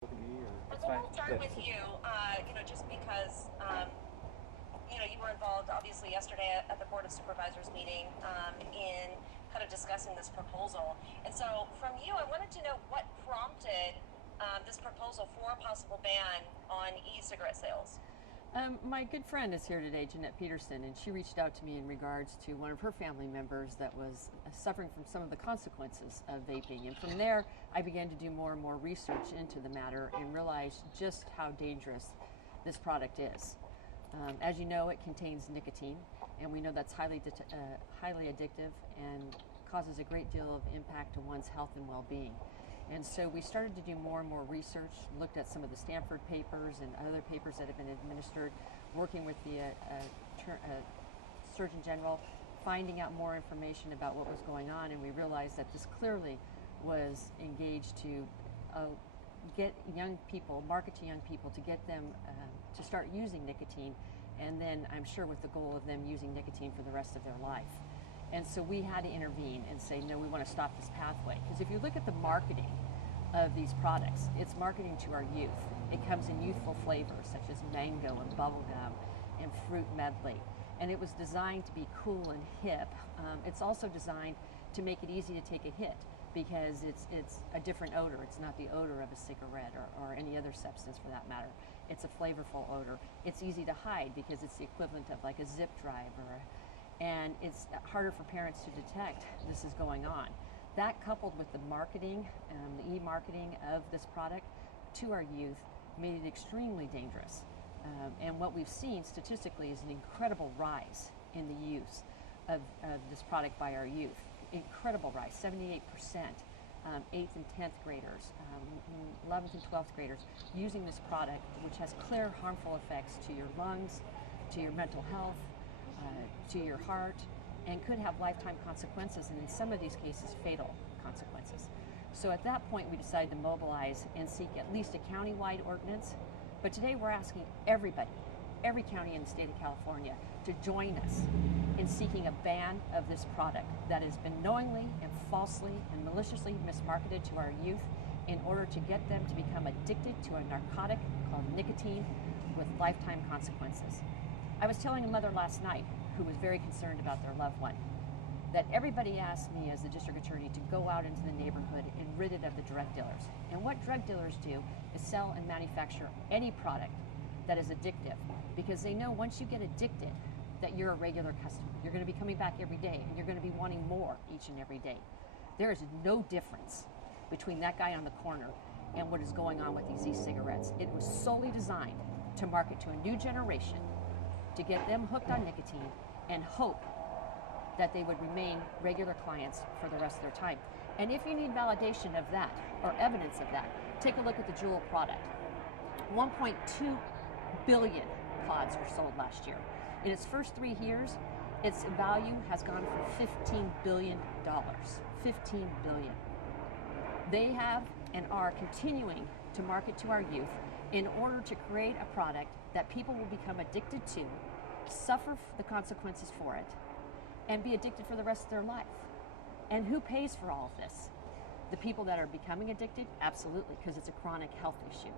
But then I'll start with you, just because, you were involved obviously yesterday at the Board of Supervisors meeting in kind of discussing this proposal. And so from you, I wanted to know what prompted this proposal for a possible ban on e-cigarette sales. My good friend is here today, Jeanette Peterson, and she reached out to me in regards to one of her family members that was suffering from some of the consequences of vaping. And from there, I began to do more and more research into the matter and realized just how dangerous this product is. As you know, it contains nicotine, and we know that's highly addictive and causes a great deal of impact to one's health and well-being. And so we started to do more and more research, looked at some of the Stanford papers and other papers that have been administered, working with the Surgeon General, finding out more information about what was going on, and we realized that this clearly was engaged to get young people, market to young people, to get them to start using nicotine, and then I'm sure with the goal of them using nicotine for the rest of their life. And so we had to intervene and say, no, we want to stop this pathway. Because if you look at the marketing of these products, it's marketing to our youth. It comes in youthful flavors such as mango and bubblegum and fruit medley. And it was designed to be cool and hip. It's also designed to make it easy to take a hit because it's a different odor. It's not the odor of a cigarette or any other substance for that matter. It's a flavorful odor. It's easy to hide because it's the equivalent of like a zip drive and it's harder for parents to detect this is going on. That coupled with the marketing, the e-marketing of this product to our youth made it extremely dangerous. And what we've seen statistically is an incredible rise in the use of this product by our youth. Incredible rise, 78%, 8th and 10th graders, 11th and 12th graders using this product, which has clear harmful effects to your lungs, to your mental health, to your heart, and could have lifetime consequences, and in some of these cases, fatal consequences. So at that point, we decided to mobilize and seek at least a county-wide ordinance. But today we're asking everybody, every county in the state of California, to join us in seeking a ban of this product that has been knowingly and falsely and maliciously mismarketed to our youth in order to get them to become addicted to a narcotic called nicotine with lifetime consequences. I was telling a mother last night who was very concerned about their loved one that everybody asked me as the district attorney to go out into the neighborhood and rid it of the drug dealers. And what drug dealers do is sell and manufacture any product that is addictive, because they know once you get addicted that you're a regular customer. You're going to be coming back every day, and you're going to be wanting more each and every day. There is no difference between that guy on the corner and what is going on with these e-cigarettes. It was solely designed to market to a new generation, to get them hooked on nicotine and hope that they would remain regular clients for the rest of their time. And if you need validation of that or evidence of that, take a look at the Juul product. 1.2 billion pods were sold last year. In its first 3 years, its value has gone from $15 billion. $15 billion. They have and are continuing to market to our youth in order to create a product that people will become addicted to, suffer the consequences for it, and be addicted for the rest of their life. And who pays for all of this? The people that are becoming addicted? Absolutely, because it's a chronic health issue.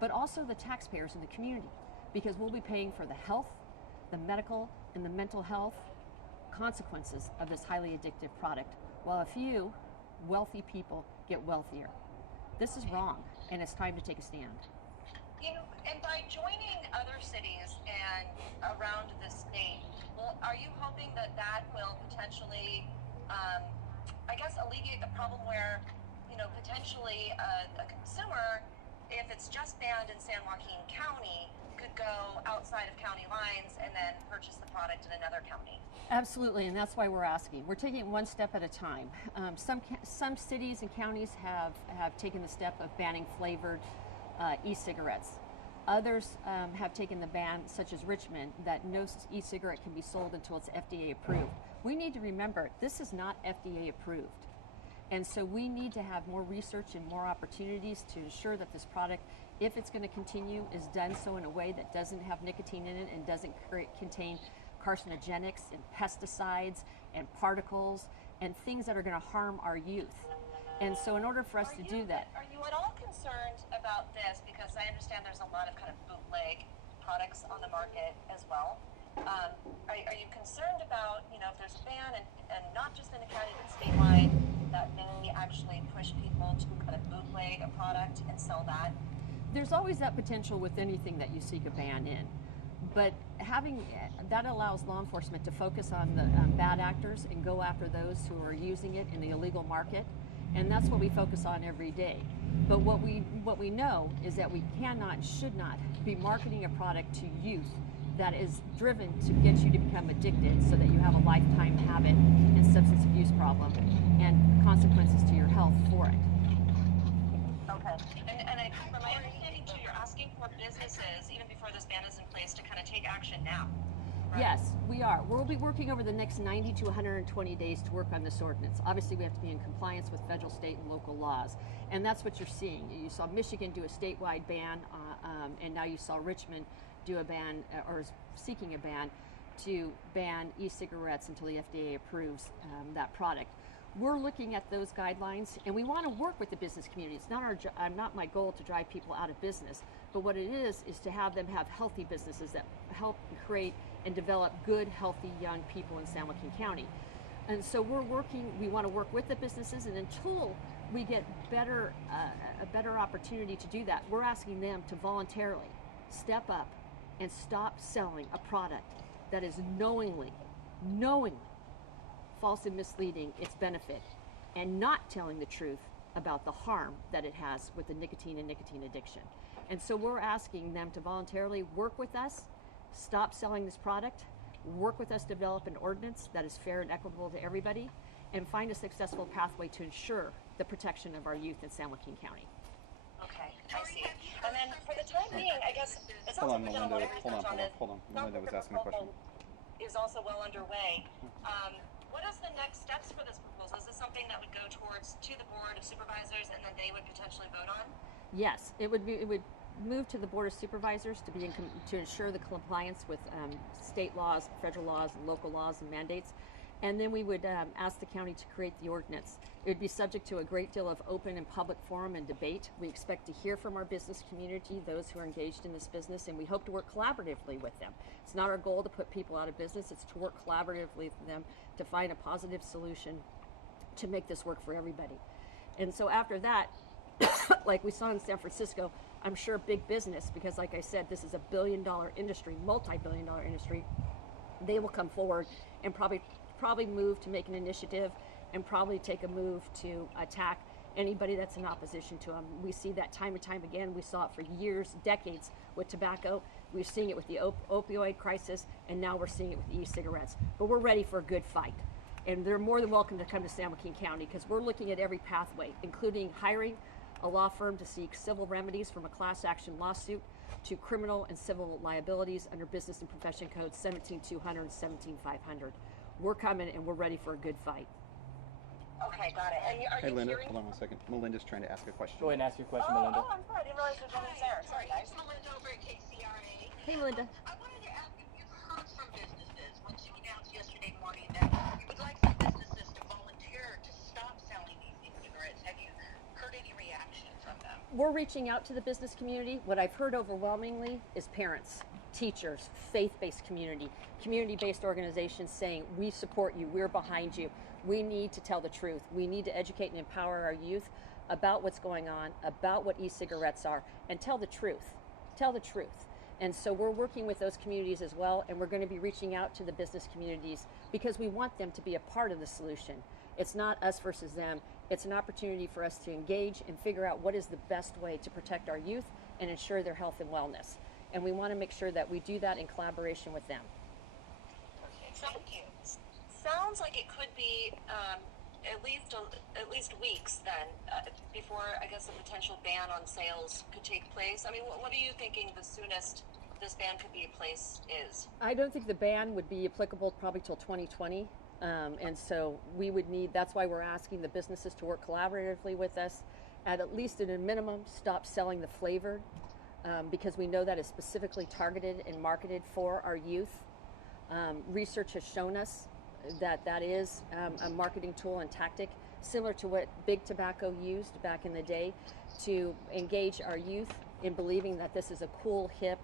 But also the taxpayers in the community, because we'll be paying for the health, the medical, and the mental health consequences of this highly addictive product, while a few wealthy people get wealthier. This is wrong, and it's time to take a stand. And by joining other cities and around the state, well, are you hoping that that will potentially, alleviate the problem where, potentially a consumer, if it's just banned in San Joaquin County, could go outside of county lines and then purchase the product in another county? Absolutely, and that's why we're asking. We're taking it one step at a time. Some cities and counties have taken the step of banning flavored e-cigarettes. Others have taken the ban, such as Richmond, that no e-cigarette can be sold until it's FDA approved. We need to remember, this is not FDA approved. And so we need to have more research and more opportunities to ensure that this product, if it's going to continue, is done so in a way that doesn't have nicotine in it and doesn't contain carcinogenics and pesticides and particles and things that are going to harm our youth. And so in order for us to do that... Are you at all concerned concerned about this? Because I understand there's a lot of kind of bootleg products on the market as well. Are you concerned about, you know, if there's a ban and not just in the county but statewide, that may actually push people to kind of bootleg a product and sell that? There's always that potential with anything that you seek a ban in. But having that allows law enforcement to focus on the bad actors and go after those who are using it in the illegal market, and that's what we focus on every day. But what we know is that we cannot, should not be marketing a product to youth that is driven to get you to become addicted, so that you have a lifetime habit and substance abuse problem and consequences to your health for it. Okay, and from my understanding too, you're asking for businesses, even before this ban is in place, to kind of take action now. Right? Yes, we are. We'll be working over the next 90 to 120 days to work on this ordinance. Obviously, we have to be in compliance with federal, state, and local laws. And that's what you're seeing. You saw Michigan do a statewide ban, and now you saw Richmond do a ban, or is seeking a ban, to ban e-cigarettes until the FDA approves that product. We're looking at those guidelines, and we want to work with the business community. It's not my goal to drive people out of business, but what it is to have them have healthy businesses that help create and develop good, healthy young people in San Joaquin County. And so we want to work with the businesses, and until we get a better opportunity to do that, we're asking them to voluntarily step up and stop selling a product that is knowingly false and misleading its benefit, and not telling the truth about the harm that it has with the nicotine and nicotine addiction. And so we're asking them to voluntarily work with us, stop selling this product, work with us to develop an ordinance that is fair and equitable to everybody, and find a successful pathway to ensure the protection of our youth in San Joaquin County. Okay, I see. And then for the time being, I guess it sounds like we've done a lot of research on it. Hold on. Melinda was asking a question. Is also well underway. What is the next steps for this proposal? Is this something that would go to the Board of Supervisors and then they would potentially vote on? Yes, it would move to the Board of Supervisors to ensure the compliance with state laws, federal laws, and local laws and mandates. And then we would ask the county to create the ordinance. It would be subject to a great deal of open and public forum and debate. We expect to hear from our business community, those who are engaged in this business, and we hope to work collaboratively with them. It's not our goal to put people out of business, it's to work collaboratively with them to find a positive solution to make this work for everybody. And so after that, like we saw in San Francisco, I'm sure big business, because like I said, this is a billion-dollar industry, multi-billion-dollar industry, they will come forward and probably move to make an initiative and probably take a move to attack anybody that's in opposition to them. We see that time and time again. We saw it for years, decades with tobacco. We're seeing it with the opioid crisis, and now we're seeing it with e-cigarettes. But we're ready for a good fight. And they're more than welcome to come to San Joaquin County, because we're looking at every pathway, including hiring a law firm to seek civil remedies from a class action lawsuit to criminal and civil liabilities under Business and Profession Code 17200 and 17500. We're coming, and we're ready for a good fight. Okay, got it. And are Hey, you Linda, hearing? hold on one second. Melinda's trying to ask a question. Go ahead and ask your question, Melinda. I'm sorry. I didn't realize there's one there. Sorry, guys. Melinda over at KCRA. Hey, Melinda. I wanted to ask if you've heard from businesses once you announced yesterday morning that you would like some businesses to volunteer to stop selling these e-cigarettes. Have you heard any reaction from them? We're reaching out to the business community. What I've heard overwhelmingly is parents, teachers, faith-based community, community-based organizations saying, we support you, we're behind you. We need to tell the truth. We need to educate and empower our youth about what's going on, about what e-cigarettes are, and tell the truth. Tell the truth. And so we're working with those communities as well, and we're going to be reaching out to the business communities because we want them to be a part of the solution. It's not us versus them. It's an opportunity for us to engage and figure out what is the best way to protect our youth and ensure their health and wellness. And we want to make sure that we do that in collaboration with them. Thank you. Sounds like it could be at least weeks then before I guess a potential ban on sales could take place. I mean, what are you thinking the soonest this ban could be in place is? I don't think the ban would be applicable probably till 2020. And so we would need, that's why we're asking the businesses to work collaboratively with us at least at a minimum, stop selling the flavored because we know that is specifically targeted and marketed for our youth. Research has shown us that that is a marketing tool and tactic similar to what big tobacco used back in the day to engage our youth in believing that this is a cool, hip,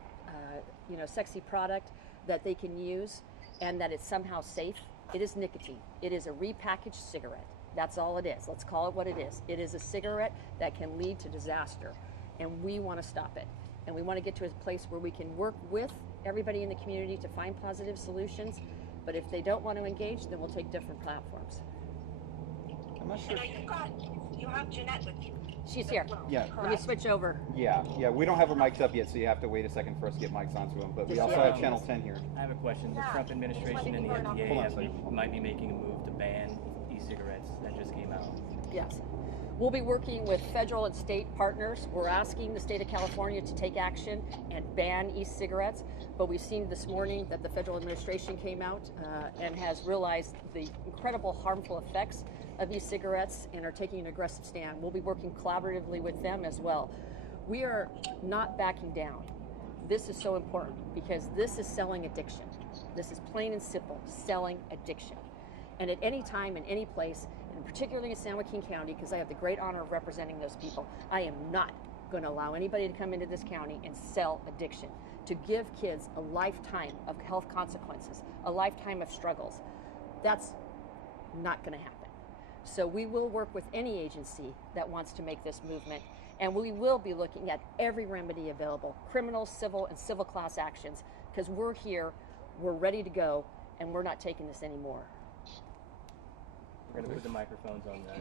sexy product that they can use and that it's somehow safe. It is nicotine. It is a repackaged cigarette. That's all it is. Let's call it what it is. It is a cigarette that can lead to disaster, and we want to stop it. And we want to get to a place where we can work with everybody in the community to find positive solutions. But if they don't want to engage, then we'll take different platforms. I'm not I sure. know you have Jeanette with you. She's here. Yeah. Let me switch over. Yeah, we don't have our mics up yet, so you have to wait a second for us to get mics onto them. But we Just also yet. have Channel 10 here. I have a question. The Trump administration and the Hold on a FDA second. might be making a move to ban e-cigarettes. That just came out. Yes. We'll be working with federal and state partners. We're asking the state of California to take action and ban e-cigarettes, but we've seen this morning that the federal administration came out and has realized the incredible harmful effects of e-cigarettes and are taking an aggressive stand. We'll be working collaboratively with them as well. We are not backing down. This is so important because this is selling addiction. This is plain and simple, selling addiction. And at any time, in any place, and particularly in San Joaquin County, because I have the great honor of representing those people, I am not going to allow anybody to come into this county and sell addiction, to give kids a lifetime of health consequences, a lifetime of struggles. That's not going to happen. So we will work with any agency that wants to make this movement, and we will be looking at every remedy available, criminal, civil, and civil class actions, because we're here, we're ready to go, and we're not taking this anymore. We're going to put the microphones on the